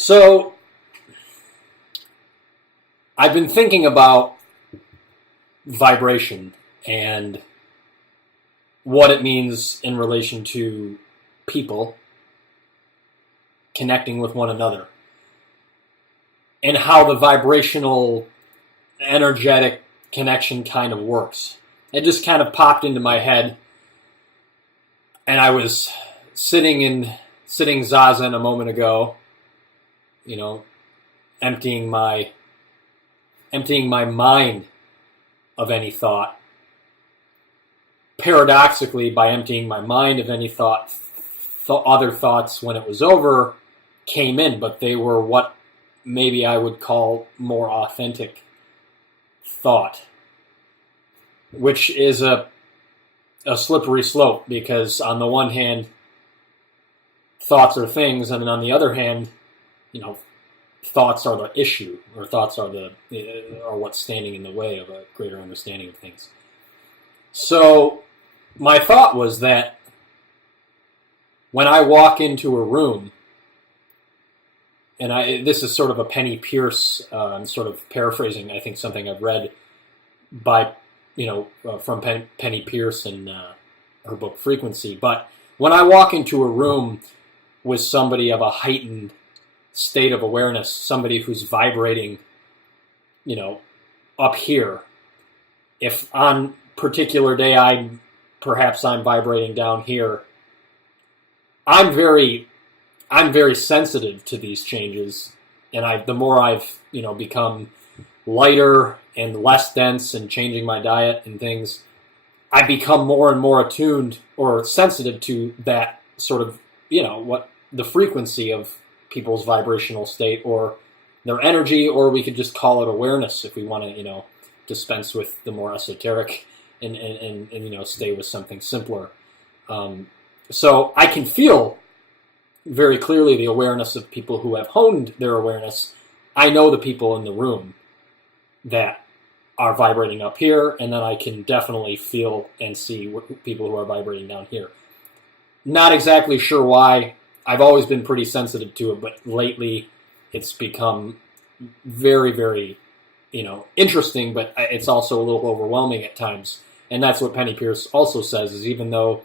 So, I've been thinking about vibration and what it means in relation to people connecting with one another, and how the vibrational, energetic connection kind of works. It just kind of popped into my head, and I was sitting zazen a moment ago, emptying my mind of any thought. Paradoxically, by emptying my mind of any thought, other thoughts, when it was over, came in, but they were what maybe I would call more authentic thought, which is a slippery slope, because on the one hand, thoughts are things, and on the other hand, thoughts are the issue, or thoughts are what's standing in the way of a greater understanding of things. So my thought was that when I walk into a room, and this is sort of a Penny Pierce, I'm sort of paraphrasing, I think, something I've read by, from Penny Pierce in her book Frequency. But when I walk into a room with somebody of a heightened state of awareness, somebody who's vibrating, up here, if on particular day I'm vibrating down here, I'm very sensitive to these changes, and the more I've become lighter and less dense and changing my diet and things, I become more and more attuned or sensitive to that sort of what the frequency of people's vibrational state or their energy, or we could just call it awareness if we want to dispense with the more esoteric and stay with something simpler. So I can feel very clearly the awareness of people who have honed their awareness. I know the people in the room that are vibrating up here, and then I can definitely feel and see people who are vibrating down here. Not exactly sure why. I've always been pretty sensitive to it, but lately it's become very, very, interesting, but it's also a little overwhelming at times. And that's what Penny Pierce also says, is even though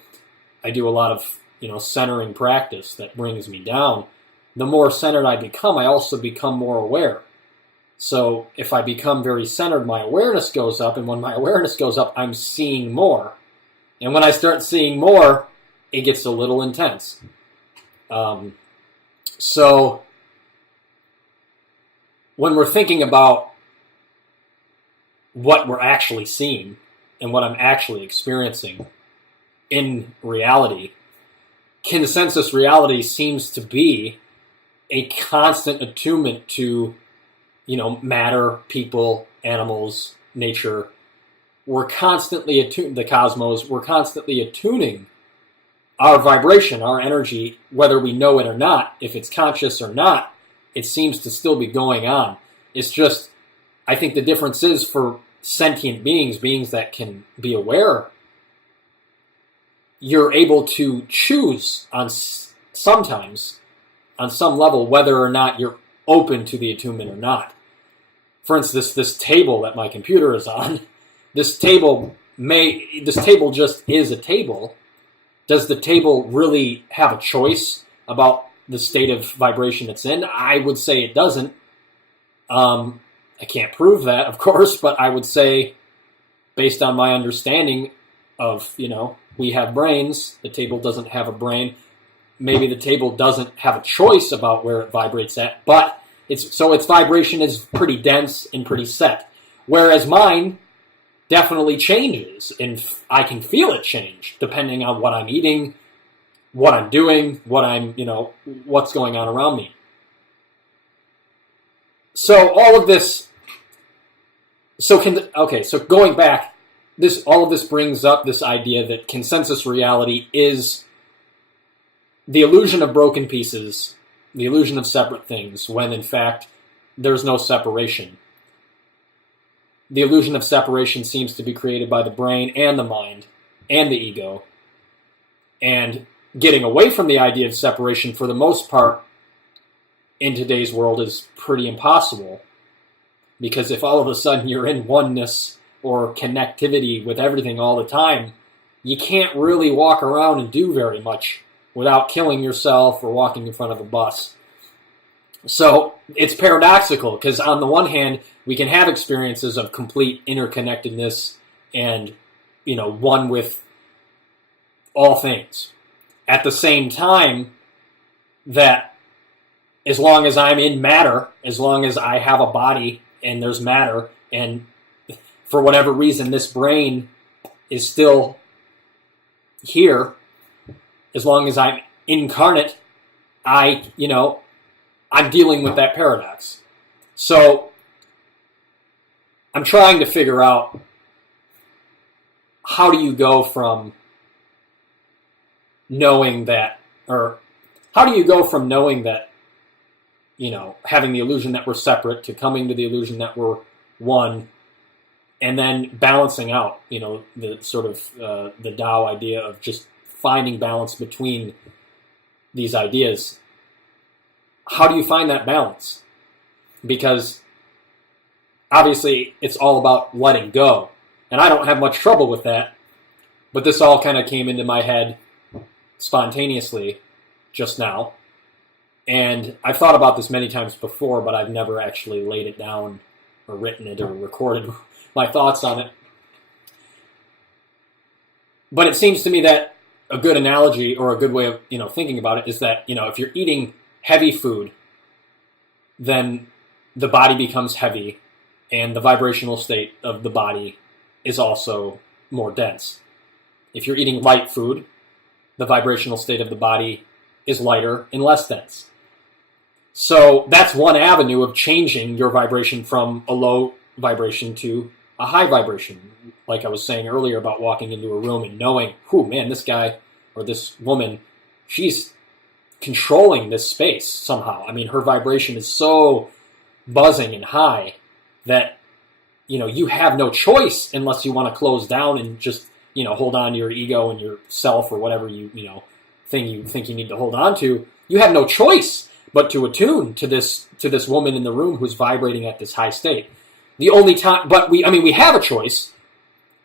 I do a lot of centering practice that brings me down, the more centered I become, I also become more aware. So if I become very centered, my awareness goes up, and when my awareness goes up, I'm seeing more. And when I start seeing more, it gets a little intense. So when we're thinking about what we're actually seeing and what I'm actually experiencing in reality, consensus reality seems to be a constant attunement to, matter, people, animals, nature. We're constantly attuned, the cosmos, we're constantly attuning our vibration, our energy, whether we know it or not. If it's conscious or not, it seems to still be going on. It's just, I think the difference is for sentient beings that can be aware, you're able to choose sometimes, on some level, whether or not you're open to the attunement or not. For instance, this table that my computer is on, this table just is a table. Does the table really have a choice about the state of vibration it's in? I would say it doesn't. I can't prove that, of course, but I would say, based on my understanding of, we have brains, the table doesn't have a brain. Maybe the table doesn't have a choice about where it vibrates at, but its vibration is pretty dense and pretty set. Whereas mine definitely changes, and I can feel it change depending on what I'm eating, what I'm doing, what's going on around me. So all of this, so going back, all of this brings up this idea that consensus reality is the illusion of broken pieces, the illusion of separate things, when in fact there's no separation. The illusion of separation seems to be created by the brain and the mind and the ego. And getting away from the idea of separation, for the most part, in today's world is pretty impossible. Because if all of a sudden you're in oneness or connectivity with everything all the time, you can't really walk around and do very much without killing yourself or walking in front of a bus. So it's paradoxical, because on the one hand, we can have experiences of complete interconnectedness and, one with all things. At the same time, that as long as I'm in matter, as long as I have a body and there's matter, and for whatever reason this brain is still here, as long as I'm incarnate, I'm dealing with that paradox. So I'm trying to figure out, how do you go from knowing that, having the illusion that we're separate, to coming to the illusion that we're one, and then balancing out, the sort of the Tao idea of just finding balance between these ideas. How do you find that balance? Because obviously it's all about letting go. And I don't have much trouble with that, but this all kind of came into my head spontaneously just now. And I've thought about this many times before, but I've never actually laid it down or written it or recorded my thoughts on it. But it seems to me that a good analogy, or a good way of thinking about it, is that if you're eating heavy food, then the body becomes heavy, and the vibrational state of the body is also more dense. If you're eating light food, the vibrational state of the body is lighter and less dense. So that's one avenue of changing your vibration from a low vibration to a high vibration. Like I was saying earlier about walking into a room and knowing, this guy or this woman, she's controlling this space somehow. I mean, her vibration is so buzzing and high that, you have no choice unless you want to close down and just, hold on to your ego and your self or whatever thing you think you need to hold on to. You have no choice but to attune to this woman in the room who's vibrating at this high state. The only time, but we have a choice,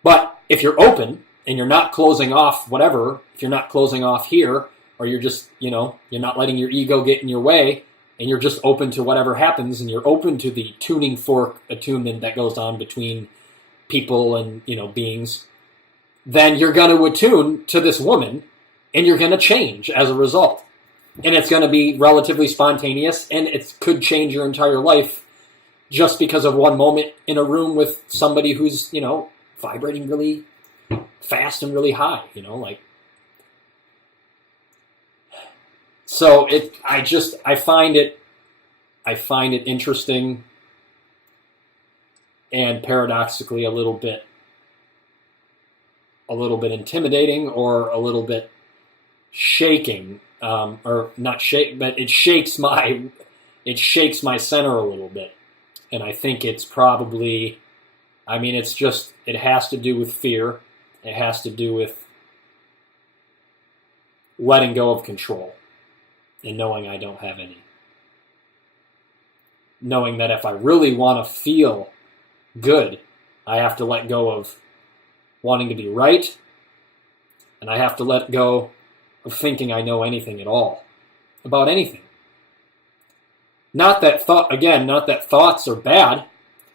but if you're open and you're not closing off whatever, if you're not closing off here, or you're just, you're not letting your ego get in your way, and you're just open to whatever happens, and you're open to the tuning fork attunement that goes on between people and, beings, then you're going to attune to this woman, and you're going to change as a result. And it's going to be relatively spontaneous, and it could change your entire life just because of one moment in a room with somebody who's, vibrating really fast and really high, So I find it interesting and paradoxically a little bit intimidating, or a little bit shaking, or not shake, but it shakes my center a little bit. And I think it's probably, it has to do with fear. It has to do with letting go of control and knowing I don't have any. Knowing that if I really want to feel good, I have to let go of wanting to be right, and I have to let go of thinking I know anything at all about anything. Not that thoughts are bad,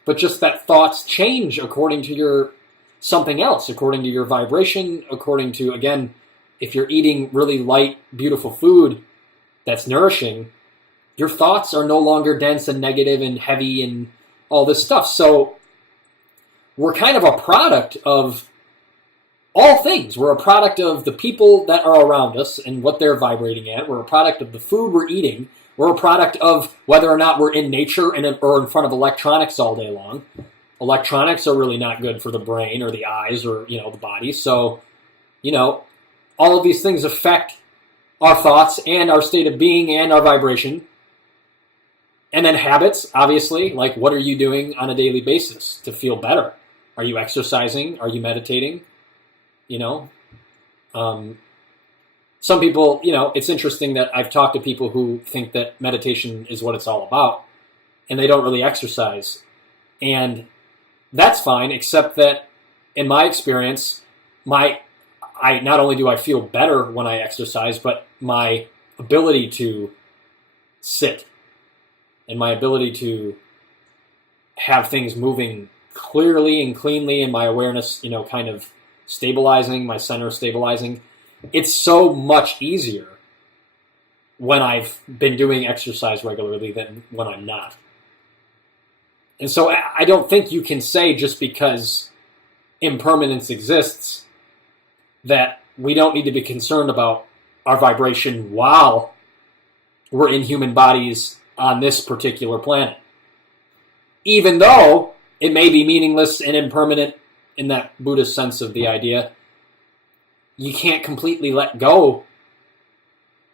but just that thoughts change according to your something else, according to your vibration, according to, again, if you're eating really light, beautiful food that's nourishing, your thoughts are no longer dense and negative and heavy and all this stuff. So we're kind of a product of all things. We're a product of the people that are around us and what they're vibrating at. We're a product of the food we're eating. We're a product of whether or not we're in nature or in front of electronics all day long. Electronics are really not good for the brain or the eyes or, the body. So, all of these things affect our thoughts and our state of being and our vibration. And then habits, obviously, like what are you doing on a daily basis to feel better? Are you exercising? Are you meditating? some people, it's interesting that I've talked to people who think that meditation is what it's all about, and they don't really exercise. And that's fine, except that in my experience, I not only do I feel better when I exercise, but my ability to sit and my ability to have things moving clearly and cleanly, and my awareness, kind of stabilizing, my center stabilizing, it's so much easier when I've been doing exercise regularly than when I'm not. And so I don't think you can say just because impermanence exists that we don't need to be concerned about our vibration while we're in human bodies on this particular planet. Even though it may be meaningless and impermanent in that Buddhist sense of the idea, you can't completely let go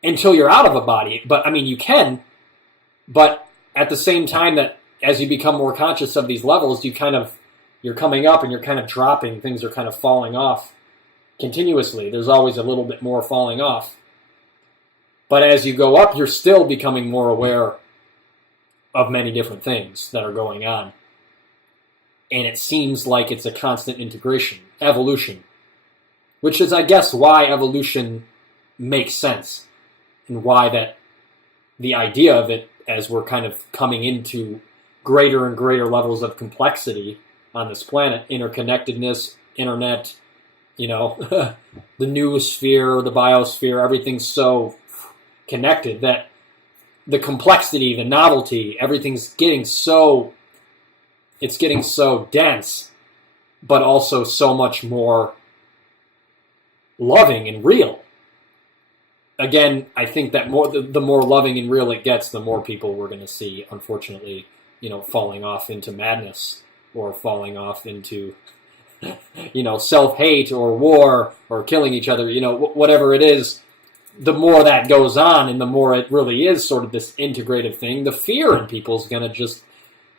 until you're out of a body. But, you can, but at the same time that as you become more conscious of these levels, you're coming up and you're kind of dropping, things are kind of falling off continuously. There's always a little bit more falling off. But as you go up, you're still becoming more aware of many different things that are going on. And it seems like it's a constant integration, evolution, which is, I guess, why evolution makes sense, and why that the idea of it, as we're kind of coming into greater and greater levels of complexity on this planet, interconnectedness, internet, the noosphere, the biosphere, everything's so connected that the complexity, the novelty, everything's getting so dense, but also so much more loving and real. Again, I think that the more loving and real it gets, the more people we're going to see, unfortunately, falling off into madness, or falling off into, self-hate or war or killing each other, whatever it is. The more that goes on and the more it really is sort of this integrative thing, the fear in people is going to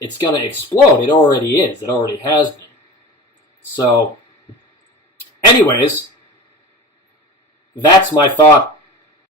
it's going to explode. It already is. It already has been. So, anyways, that's my thought